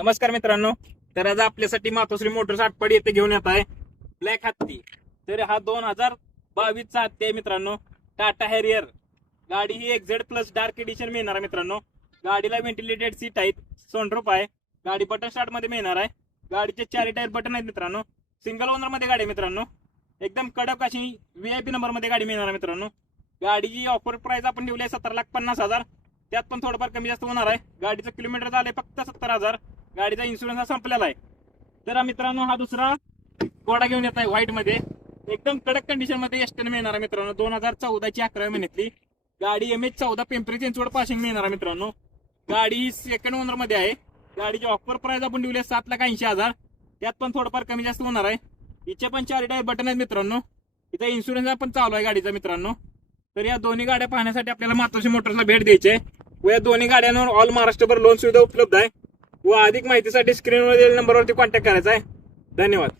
नमस्कार मित्रांनो. तर आज आपल्यासाठी मातोश्री मोटर्स आटपाडी येथे घेऊन येत आहे ब्लॅक हत्ती. तर हा 2022चा हत्ती आहे मित्रांनो. टाटा हॅरियर गाडी ही एक्झेड प्लस डार्क एडिशन मिळणार आहे मित्रांनो. गाडीला व्हेंटिलेटेड सीट आहेत, सनरूफ आहे, गाडी बटन स्टार्ट मध्ये मिळणार आहे. गाडीचे 4 टायर बटन आहेत मित्रांनो. सिंगल ओनर मध्ये गाडी आहे मित्रांनो. एकदम कडक अशी VIP नंबर मध्ये गाडी मिळणार आहे मित्रांनो. गाडीची ऑफर प्राइस आपण ठेवली आहे 17,50,000. त्यात पण थोडंफार कमी जास्त होणार आहे. गाडीचं किलोमीटर झालंय फक्त 70,000. गाडीचा इन्शुरन्स हा संपलेला आहे. तर मित्रांनो हा दुसरा घोडा घेऊन येत आहे व्हाईट मध्ये. एकदम कडक कंडिशन मध्ये एसटन मिळणार आहे मित्रांनो. 2014ची 11व्या महिन्यातली गाडी MH14 पिंपरी चिंचवड पासिंग मिळणार आहे मित्रांनो. गाडी ही सेकंड ओनर मध्ये आहे. गाडीची ऑफर प्राइस आपण ठेवली 7,80,000. त्यात पण थोडंफार कमी जास्त होणार आहे. हिचे पण 4 टायर बटन आहेत मित्रांनो. इथं इन्शुरन्स पण चालू आहे गाडीचा मित्रांनो. तर या दोन्ही गाड्या पाहण्यासाठी आपल्याला मातोश्री मोटर्सला भेट द्यायची आहे. व या दोन्ही गाड्यांवर ऑल महाराष्ट्रभर लोन सुविधा उपलब्ध आहे. व अधिक माहितीसाठी स्क्रीनवर दिलेल्या नंबरवरती कॉन्टॅक्ट करायचा आहे. धन्यवाद.